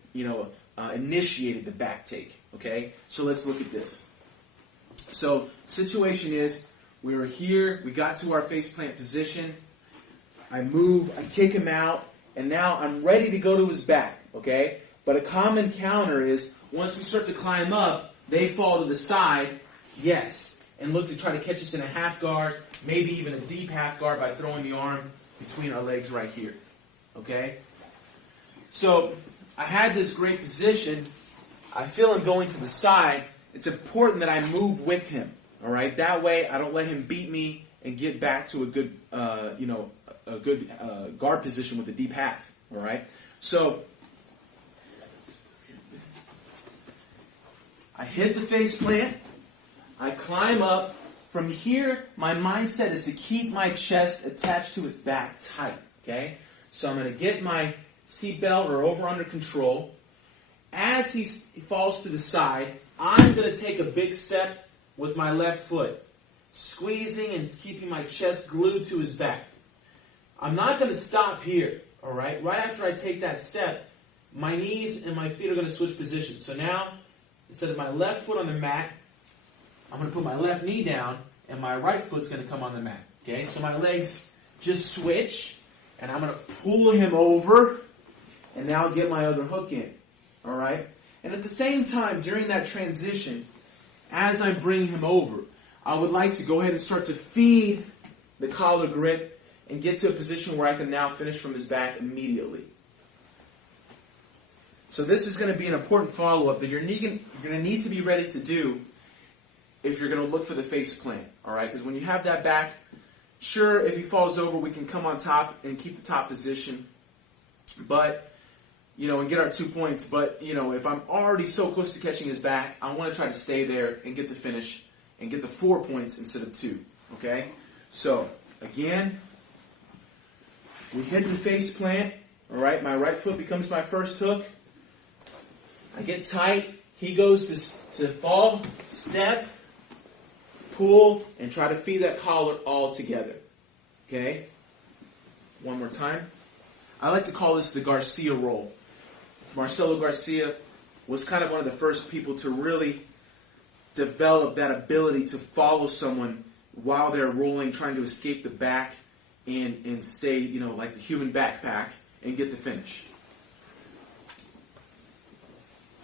initiated the back take, okay? So let's look at this. So, situation is, We were here, we got to our face plant position. I move, I kick him out, and now I'm ready to go to his back, okay? But a common counter is, once we start to climb up, they fall to the side, yes, and look to try to catch us in a half guard, maybe even a deep half guard by throwing the arm between our legs right here, okay? So, I had this great position. I feel him going to the side. It's important that I move with him, all right? That way, I don't let him beat me and get back to a good, a good guard position with a deep half, all right? So, I hit the face plant. I climb up. From here, my mindset is to keep my chest attached to his back tight, okay? So I'm going to get my seatbelt or over under control. As he falls to the side, I'm going to take a big step with my left foot, squeezing and keeping my chest glued to his back. I'm not going to stop here, all right? Right after I take that step, my knees and my feet are going to switch positions. So now, instead of my left foot on the mat, I'm going to put my left knee down, and my right foot's going to come on the mat. Okay, so my legs just switch, and I'm going to pull him over, and now get my other hook in. All right? And at the same time, during that transition, as I'm bringing him over, I would like to go ahead and start to feed the collar grip and get to a position where I can now finish from his back immediately. So this is going to be an important follow-up that you're going to need to be ready to do if you're going to look for the face plant, all right? Because when you have that back, sure, if he falls over, we can come on top and keep the top position, but, and get our 2 points. But, if I'm already so close to catching his back, I want to try to stay there and get the finish and get the 4 points instead of 2, okay? So, again, we hit the face plant, all right? My right foot becomes my first hook. I get tight. He goes to fall, step, pull, and try to feed that collar all together. Okay? One more time. I like to call this the Garcia roll. Marcelo Garcia was kind of one of the first people to really develop that ability to follow someone while they're rolling, trying to escape the back and stay, like the human backpack and get the finish.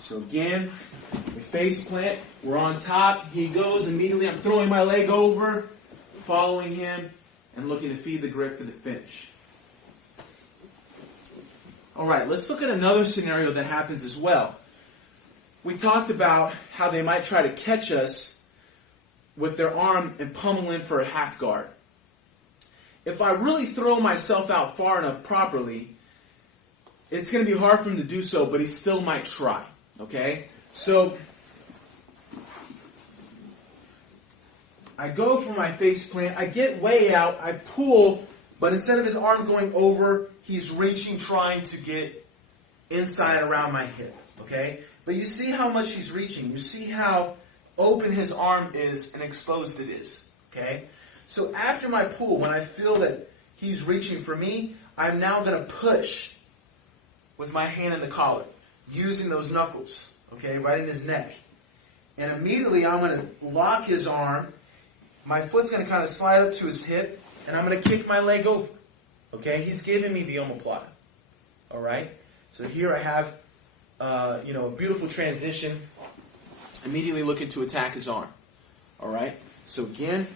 So again, we face plant, we're on top, he goes immediately, I'm throwing my leg over, following him, and looking to feed the grip for the finish. Alright, let's look at another scenario that happens as well. We talked about how they might try to catch us with their arm and pummel in for a half guard. If I really throw myself out far enough properly, it's going to be hard for him to do so, but he still might try. Okay? So, I go for my face plant, I get way out, I pull, but instead of his arm going over, he's reaching, trying to get inside around my hip. Okay? But you see how much he's reaching. You see how open his arm is and exposed it is. Okay? So after my pull, when I feel that he's reaching for me, I'm now going to push with my hand in the collar, using those knuckles, okay, right in his neck. And immediately I'm going to lock his arm. My foot's going to kind of slide up to his hip, and I'm going to kick my leg over. Okay, he's giving me the omoplata. All right? So here I have, a beautiful transition. Immediately looking to attack his arm. All right? So again,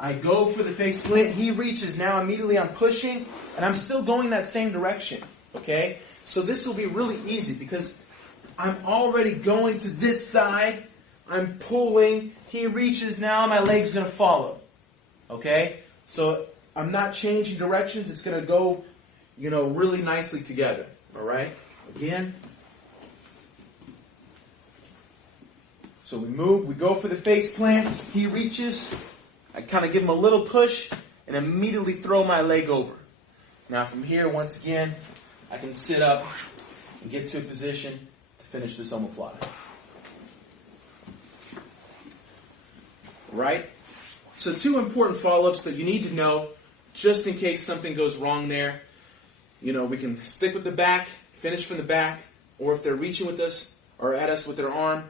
I go for the face plant. He reaches now. Immediately I'm pushing, and I'm still going that same direction. Okay? So this will be really easy because I'm already going to this side. I'm pulling. He reaches now. My leg's going to follow. Okay? So I'm not changing directions. It's going to go, really nicely together. All right? Again. So we move. We go for the face plant. He reaches. I kind of give him a little push and immediately throw my leg over. Now from here, once again, I can sit up and get to a position to finish this omoplata. Right? So 2 important follow-ups that you need to know just in case something goes wrong there. We can stick with the back, finish from the back, or if they're reaching with us or at us with their arm,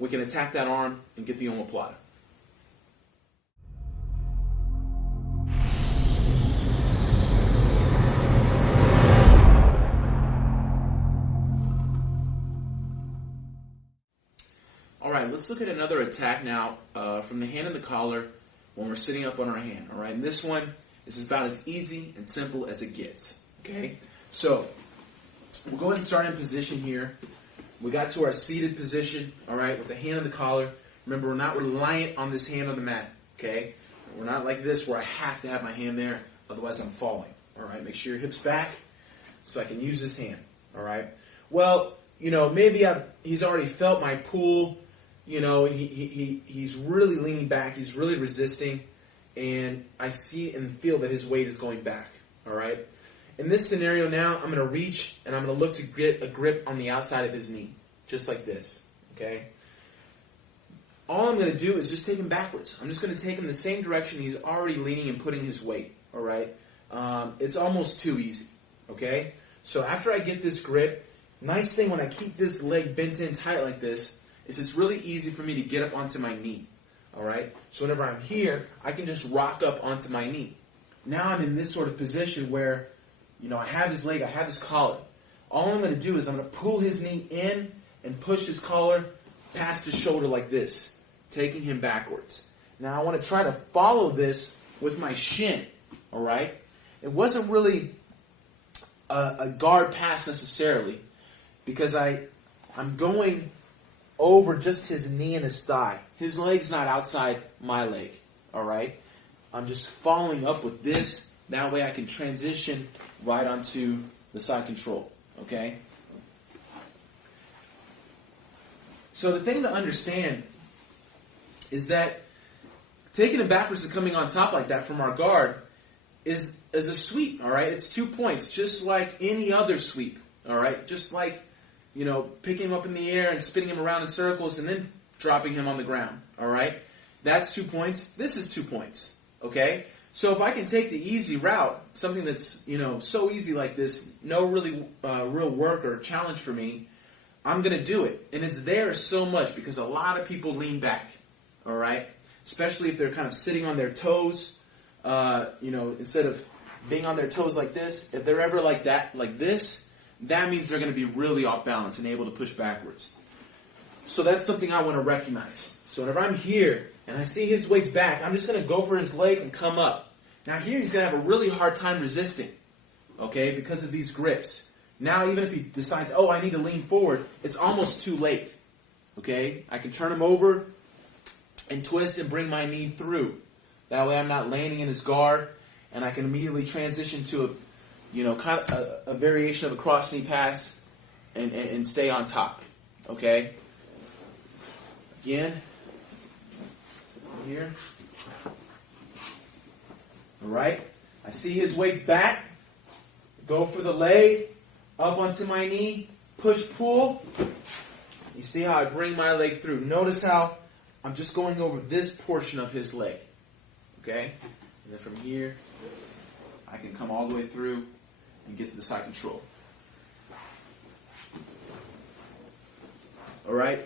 we can attack that arm and get the omoplata. All right, let's look at another attack now from the hand and the collar when we're sitting up on our hand. All right, and this one is about as easy and simple as it gets. Okay, so we'll go ahead and start in position here. We got to our seated position, all right, with the hand on the collar. Remember, we're not reliant on this hand on the mat, okay? We're not like this where I have to have my hand there, otherwise I'm falling, all right? Make sure your hips back so I can use this hand, all right? Well, you know, maybe he's already felt my pull. You know, he's really leaning back. He's really resisting, and I see and feel that his weight is going back, all right? In this scenario now, I'm going to reach, and I'm going to look to get a grip on the outside of his knee, just like this, okay? All I'm going to do is just take him backwards. I'm just going to take him the same direction he's already leaning and putting his weight, all right? It's almost too easy, okay? So after I get this grip, nice thing when I keep this leg bent in tight like this is it's really easy for me to get up onto my knee, all right? So whenever I'm here, I can just rock up onto my knee. Now I'm in this sort of position where, you know, I have his leg, I have his collar. All I'm going to do is I'm going to pull his knee in and push his collar past his shoulder like this, taking him backwards. Now I want to try to follow this with my shin, all right? It wasn't really a guard pass necessarily because I'm going over just his knee and his thigh. His leg's not outside my leg, all right? I'm just following up with this. That way I can transition right onto the side control, okay? So the thing to understand is that taking it backwards and coming on top like that from our guard is a sweep, all right? It's 2 points, just like any other sweep, all right? Just like, you know, picking him up in the air and spinning him around in circles and then dropping him on the ground, all right? That's 2 points. This is 2 points, okay? So if I can take the easy route, something that's, you know, so easy like this, no really real work or challenge for me, I'm going to do it. And it's there so much because a lot of people lean back, all right? Especially if they're kind of sitting on their toes, you know, instead of being on their toes like this. If they're ever like that, like this, that means they're going to be really off balance and able to push backwards. So that's something I want to recognize. So whenever I'm here and I see his weight's back, I'm just going to go for his leg and come up. Now here he's going to have a really hard time resisting, okay, because of these grips. Now even if he decides, oh, I need to lean forward, it's almost too late, okay? I can turn him over and twist and bring my knee through. That way I'm not landing in his guard, and I can immediately transition to a, you know, kind of a variation of a cross knee pass and stay on top, okay? Again, here. All right, I see his weight's back. Go for the leg, up onto my knee, push, pull. You see how I bring my leg through. Notice how I'm just going over this portion of his leg. Okay? And then from here, I can come all the way through and get to the side control. All right?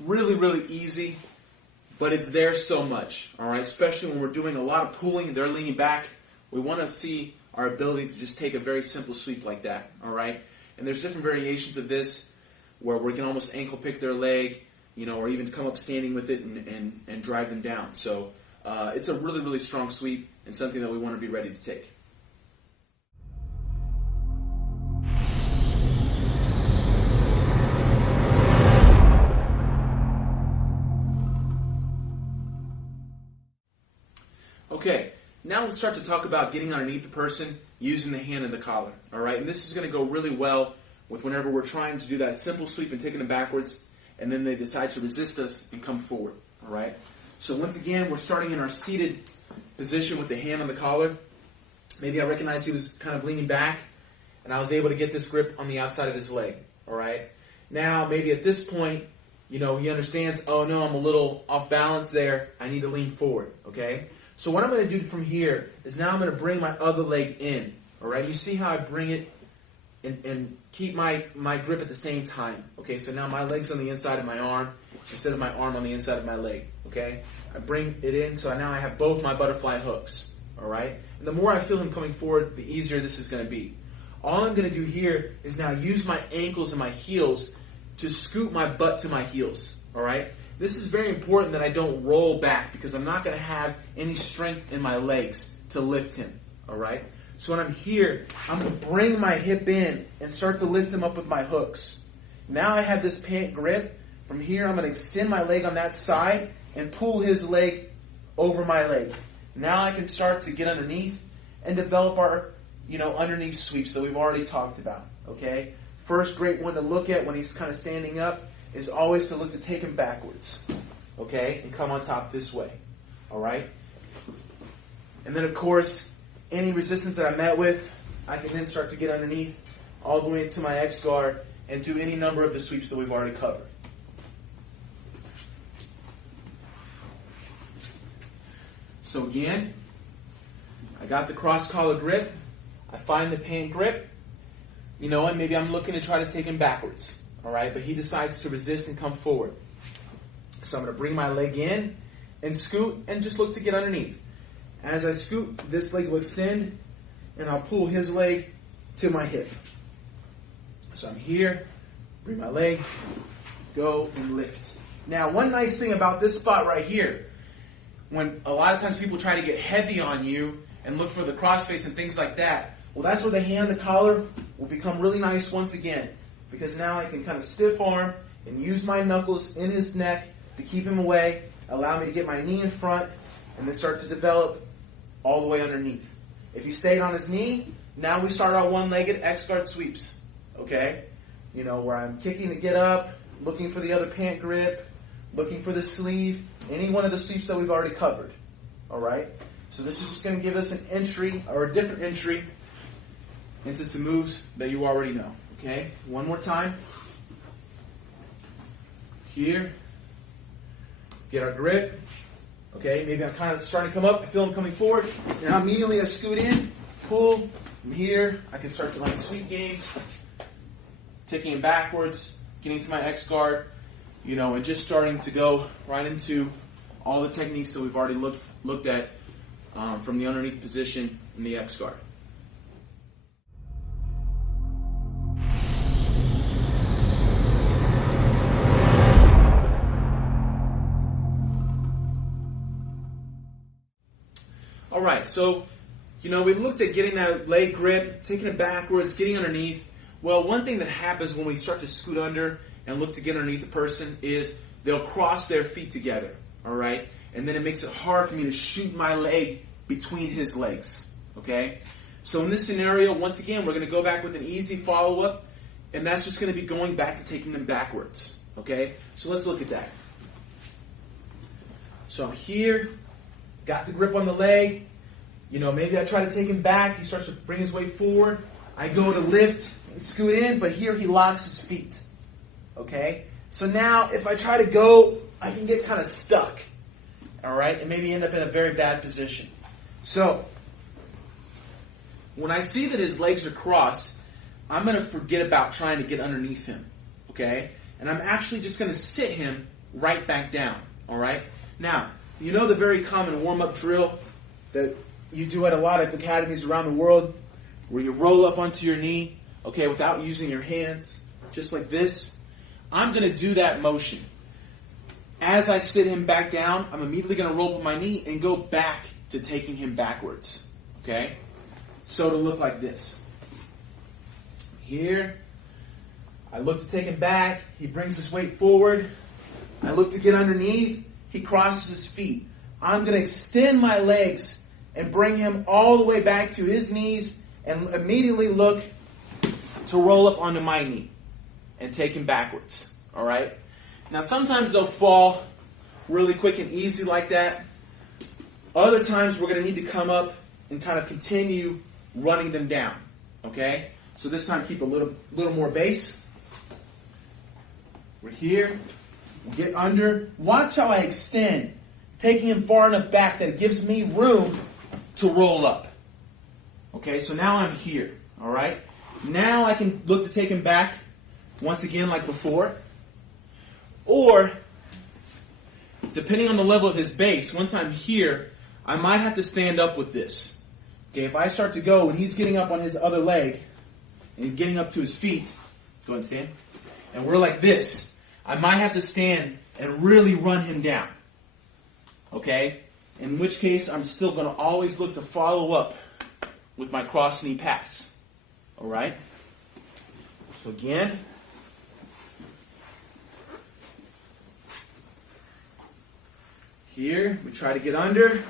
Really, really easy. But it's there so much, all right? Especially when we're doing a lot of pulling and they're leaning back. We want to see our ability to just take a very simple sweep like that, all right? And there's different variations of this where we can almost ankle pick their leg, you know, or even come up standing with it and drive them down. So it's a really, really strong sweep and something that we want to be ready to take. Okay, now let's start to talk about getting underneath the person using the hand and the collar, all right? And this is going to go really well with whenever we're trying to do that simple sweep and taking them backwards, and then they decide to resist us and come forward, all right? So once again, we're starting in our seated position with the hand on the collar. Maybe I recognized he was kind of leaning back, and I was able to get this grip on the outside of his leg, all right? Now, maybe at this point, you know, he understands, oh no, I'm a little off balance there. I need to lean forward, okay? So what I'm going to do from here is now I'm going to bring my other leg in. All right, you see how I bring it and keep my grip at the same time. Okay, so now my leg's on the inside of my arm instead of my arm on the inside of my leg. Okay, I bring it in so now I have both my butterfly hooks. All right, and the more I feel him coming forward, the easier this is going to be. All I'm going to do here is now use my ankles and my heels to scoot my butt to my heels. All right? This is very important that I don't roll back because I'm not going to have any strength in my legs to lift him. All right? So when I'm here, I'm going to bring my hip in and start to lift him up with my hooks. Now I have this pant grip. From here, I'm going to extend my leg on that side and pull his leg over my leg. Now I can start to get underneath and develop our, underneath sweeps that we've already talked about. Okay? First great one to look at when he's kind of standing up is always to look to take him backwards. Okay? And come on top this way. All right? And then, of course, any resistance that I met with, I can then start to get underneath all the way into my X guard and do any number of the sweeps that we've already covered. So again, I got the cross collar grip. I find the pant grip. And maybe I'm looking to try to take him backwards. All right, but he decides to resist and come forward. So I'm going to bring my leg in and scoot and just look to get underneath. As I scoot, this leg will extend, and I'll pull his leg to my hip. So I'm here, bring my leg, go and lift. Now, one nice thing about this spot right here, when a lot of times people try to get heavy on you and look for the crossface and things like that, well, that's where the hand, the collar, will become really nice once again. Because now I can kind of stiff arm and use my knuckles in his neck to keep him away, allow me to get my knee in front, and then start to develop all the way underneath. If he stayed on his knee, now we start our one-legged X-guard sweeps. Okay? Where I'm kicking to get up, looking for the other pant grip, looking for the sleeve, any one of the sweeps that we've already covered. All right? So this is just going to give us an entry, or a different entry, into some moves that you already know. Okay? One more time. Here. Get our grip. Okay? Maybe I'm kind of starting to come up. I feel him coming forward. Now immediately I scoot in, pull. From here, I can start to my sweep games. Taking him backwards, getting to my X guard, and just starting to go right into all the techniques that we've already looked at from the underneath position in the X guard. All right, so, we looked at getting that leg grip, taking it backwards, getting underneath. Well, one thing that happens when we start to scoot under and look to get underneath the person is they'll cross their feet together, all right? And then it makes it hard for me to shoot my leg between his legs, okay? So in this scenario, once again, we're going to go back with an easy follow-up, and that's just going to be going back to taking them backwards, okay? So let's look at that. So I'm here, got the grip on the leg. Maybe I try to take him back. He starts to bring his weight forward. I go to lift and scoot in, but here he locks his feet. Okay? So now, if I try to go, I can get kind of stuck. All right? And maybe end up in a very bad position. So, when I see that his legs are crossed, I'm going to forget about trying to get underneath him. Okay? And I'm actually just going to sit him right back down. All right? Now, the very common warm-up drill that you do at a lot of academies around the world, where you roll up onto your knee, okay, without using your hands, just like this. I'm going to do that motion. As I sit him back down, I'm immediately going to roll up my knee and go back to taking him backwards, okay? So it'll look like this. Here, I look to take him back. He brings his weight forward. I look to get underneath. He crosses his feet. I'm going to extend my legs and bring him all the way back to his knees and immediately look to roll up onto my knee and take him backwards. All right? Now, sometimes they'll fall really quick and easy like that. Other times, we're going to need to come up and kind of continue running them down. Okay? So this time, keep a little more base. We're here. We'll get under. Watch how I extend, taking him far enough back that it gives me room to roll up. Okay, so now I'm here. All right? Now I can look to take him back once again like before. Or, depending on the level of his base, once I'm here, I might have to stand up with this. Okay, if I start to go and he's getting up on his other leg and getting up to his feet, go ahead and stand, and we're like this, I might have to stand and really run him down. Okay? In which case, I'm still going to always look to follow up with my cross knee pass. Alright? So again, here, we try to get under.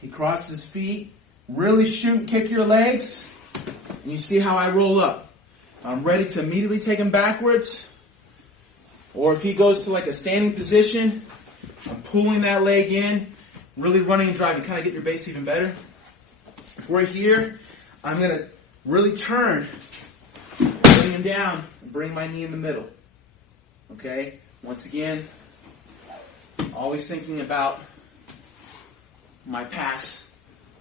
He crosses his feet. Really shoot and kick your legs. And you see how I roll up. I'm ready to immediately take him backwards. Or if he goes to like a standing position, I'm pulling that leg in, really running and driving, kind of get your base even better. If we're here, I'm going to really turn, bring him down, and bring my knee in the middle. Okay? Once again, always thinking about my pass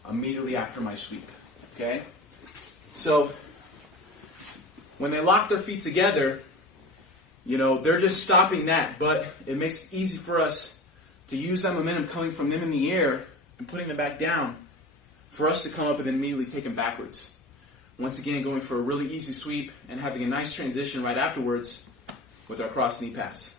immediately after my sweep. Okay? So, when they lock their feet together, they're just stopping that, but it makes it easy for us to use that momentum coming from them in the air and putting them back down for us to come up and then immediately take them backwards. Once again, going for a really easy sweep and having a nice transition right afterwards with our cross knee pass.